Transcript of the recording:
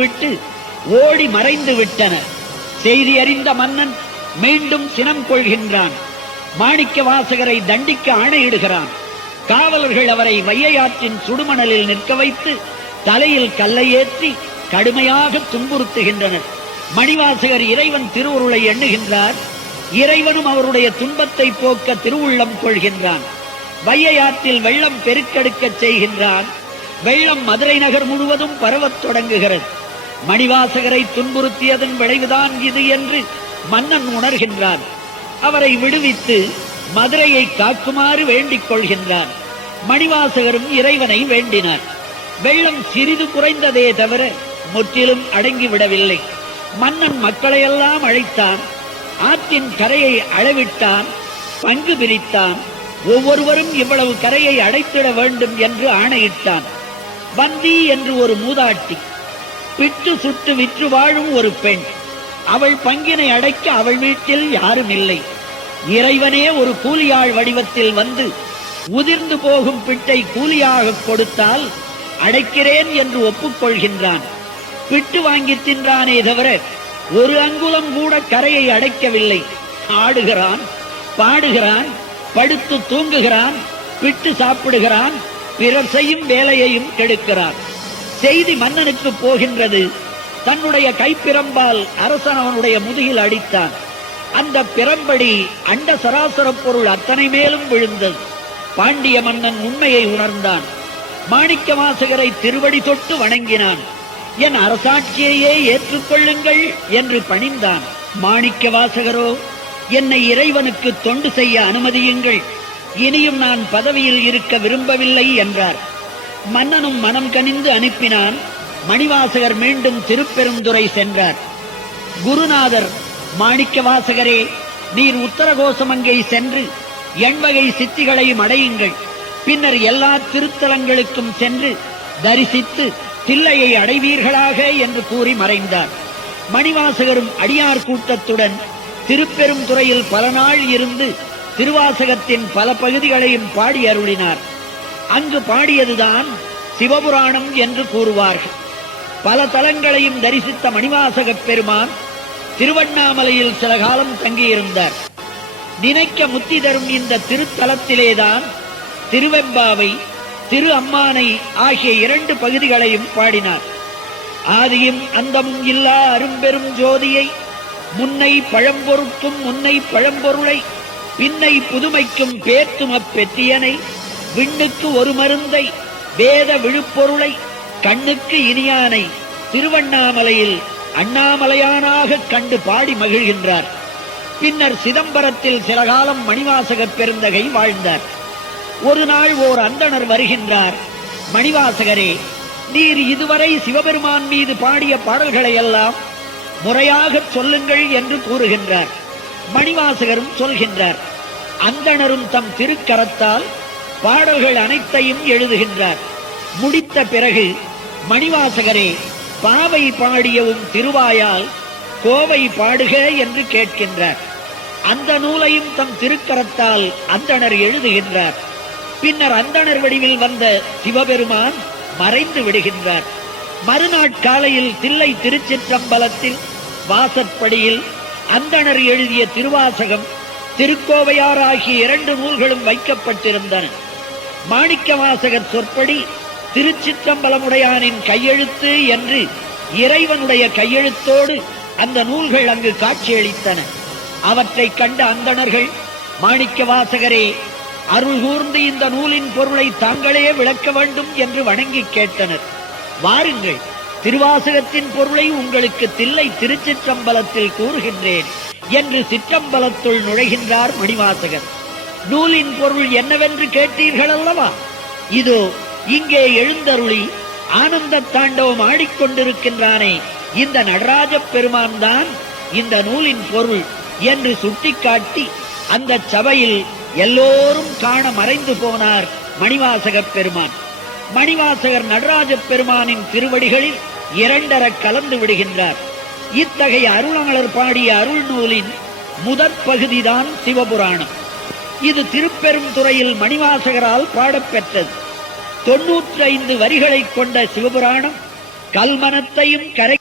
விட்டு ஓடி மறைந்து விட்டனர். செய்தி அறிந்த மன்னன் மீண்டும் சினம் கொள்கின்றான். மாணிக்க வாசகரை தண்டிக்க ஆணையிடுகிறான். காவலர்கள் அவரை வையையாற்றின் சுடுமணலில் நிற்க வைத்து தலையில் கல்லை ஏற்றி கடுமையாக துன்புறுத்துகின்றனர். மணிவாசகர் இறைவன் திருவுருளை எண்ணுகின்றார். இறைவனும் அவருடைய துன்பத்தை போக்க திருவுள்ளம் கொள்கின்றான். வையையாற்றில் வெள்ளம் பெருக்கெடுக்கச் செய்கின்றான். வெள்ளம் மதுரை நகர் முழுவதும் பரவத் தொடங்குகிறது. மணிவாசகரை துன்புறுத்தியதன் விளைவுதான் இது என்று மன்னன் உணர்கின்றான். அவரை விடுவித்து மதுரையை காக்குமாறு வேண்டிக் கொள்கின்றான். மணிவாசகரும் இறைவனை வேண்டினார். வெள்ளம் சிறிது குறைந்ததே தவிர முற்றிலும் அடங்கிவிடவில்லை. மன்னன் மக்களையெல்லாம் அழைத்தான். ஆற்றின் கரையை அளவிட்டான், பங்கு பிரித்தான். ஒவ்வொருவரும் இவ்வளவு கரையை அடைத்திட வேண்டும் என்று ஆணையிட்டான். வந்தி என்று ஒரு மூதாட்டி, பிட்டு சுட்டு விற்று வாழும் ஒரு பெண், அவள் பங்கினை அடைக்க அவள் வீட்டில் யாரும் இல்லை. இறைவனே ஒரு கூலியாள் வடிவத்தில் வந்து உதிர்ந்து போகும் பிட்டை கூலியாக கொடுத்தால் அடைக்கிறேன் என்று ஒப்புக்கொள்கின்றான். பிட்டு வாங்கி தின்றானே தவிர ஒரு அங்குலம் கூட கரையை அடைக்கவில்லை. ஆடுகிறான், பாடுகிறான், படுத்து தூங்குகிறான், பிட்டு சாப்பிடுகிறான், பிறர் செய்யும் வேலையையும் கெடுக்கிறான். செய்தி மன்னனுக்கு போகின்றது. தன்னுடைய கைப்பிரம்பால் அரசன் அவனுடைய முதுகில் அடித்தான். அந்த பிரம்படி அண்ட சராசர பொருள் அத்தனை மேலும் விழுந்தது. பாண்டிய மன்னன் உண்மையை உணர்ந்தான். மாணிக்க வாசகரை திருவடி தொட்டு வணங்கினான். என் அரசாட்சியையே ஏற்றுக்கொள்ளுங்கள் என்று பணிந்தான். மாணிக்க வாசகரோ, என்னை இறைவனுக்கு தொண்டு செய்ய அனுமதியுங்கள், இனியும் நான் பதவியில் இருக்க விரும்பவில்லை என்றார். மன்னனும் மனம் கனிந்து அனுப்பினான். மணிவாசகர் மீண்டும் திருப்பெருந்துறை சென்றார். குருநாதர், மாணிக்க வாசகரே, நீர் உத்தரகோசமங்கை சென்று எண்வகை சித்திகளையும் அடையுங்கள். பின்னர் எல்லா திருத்தலங்களுக்கும் சென்று தரிசித்து தில்லையை அடைவீர்களாக என்று கூறி மறைந்தார். மணிவாசகரும் அடியார் கூட்டத்துடன் திருப்பெருந்துறையில் பல நாள் இருந்து திருவாசகத்தின் பல பகுதிகளையும் பாடி அருளினார். அங்கு பாடியதுதான் சிவபுராணம் என்று கூறுவார்கள். பல தலங்களையும் தரிசித்த மணிவாசகப் பெருமான் திருவண்ணாமலையில் சில காலம் தங்கியிருந்தார். நினைக்க முத்தி தரும் இந்த திருத்தலத்திலேதான் திருவெம்பாவை, திரு அம்மானை ஆகிய 2 பகுதிகளையும் பாடினார். ஆதியும் அந்தமும் இல்லா அரும்பெரும் ஜோதியை, முன்னை பழம்பொருட்கும் முன்னை பழம்பொருளை, பின்னை புதுமைக்கும் பேர்த்தும் அப்பெற்றியனை, விண்ணுக்கு ஒரு மருந்தை, வேத விழுப்பொருளை, கண்ணுக்கு இனியானை திருவண்ணாமலையில் அண்ணாமலையானாக கண்டு பாடி மகிழ்கின்றார். பின்னர் சிதம்பரத்தில் சில காலம் மணிவாசகப் பெருந்தகை வாழ்ந்தார். ஒரு நாள் ஓர் அந்தணர் வருகின்றார். மணிவாசகரே, நீர் இதுவரை சிவபெருமான் மீது பாடிய பாடல்களை எல்லாம் முறையாக சொல்லுங்கள் என்று கூறுகின்றார். மணிவாசகரும் சொல்கின்றார். அந்தணரும் தம் திருக்கரத்தால் பாடல்கள் அனைத்தையும் எழுதுகின்றார். முடித்த பிறகு, மணிவாசகரே, பாவை பாடியவும் திருவாயால் கோவை பாடுக என்று கேட்கின்றார். அந்த நூலையும் தம் திருக்கரத்தால் அந்தணர் எழுதுகின்றார். பின்னர் அந்தணர் வடிவில் வந்த சிவபெருமான் மறைந்து விடுகின்றார். மறுநாட்காலையில் தில்லை திருச்சிற்றம்பலத்தில் வாசற்படியில் அந்தணர் எழுதிய திருவாசகம், திருக்கோவையார் ஆகிய 2 நூல்களும் வைக்கப்பட்டிருந்தன. மாணிக்க வாசகர் சொற்படி திருச்சிற்றம்பலமுடையானின் கையெழுத்து என்று இறைவனுடைய கையெழுத்தோடு அந்த நூல்கள் அங்கு காட்சியளித்தன. அவற்றை கண்ட அந்தணர்கள், மாணிக்க வாசகரே, அருள் கூர்ந்து இந்த நூலின் பொருளை தாங்களே விளக்க வேண்டும் என்று வணங்கி கேட்டனர். வாருங்கள், திருவாசகத்தின் பொருளை உங்களுக்கு தில்லை திருச்சிற்றம்பலத்தில் கூறுகின்றேன் என்று சிற்றம்பலத்துள் நுழைகின்றார் மணிவாசகர். நூலின் பொருள் என்னவென்று கேட்டீர்கள் அல்லவா? இதோ இங்கே எழுந்தருளி ஆனந்த தாண்டவம் ஆடிக்கொண்டிருக்கின்றானே, இந்த நடராஜ பெருமான் தான் இந்த நூலின் பொருள் என்று சுட்டிக்காட்டி அந்த சபையில் எல்லோரும் காண மறைந்து போனார் மணிவாசகப் பெருமான். மணிவாசகர் நடராஜ பெருமானின் திருவடிகளில் 2 கலந்து விடுகின்றார். இத்தகைய அருளாளர் பாடிய அருள் நூலின் முதற் பகுதிதான் சிவபுராணம். இது திருப்பெருந்துறையில் மணிவாசகரால் பாடப்பெற்றது. 95 வரிகளை கொண்ட சிவபுராணம் கல்மனத்தையும் கரை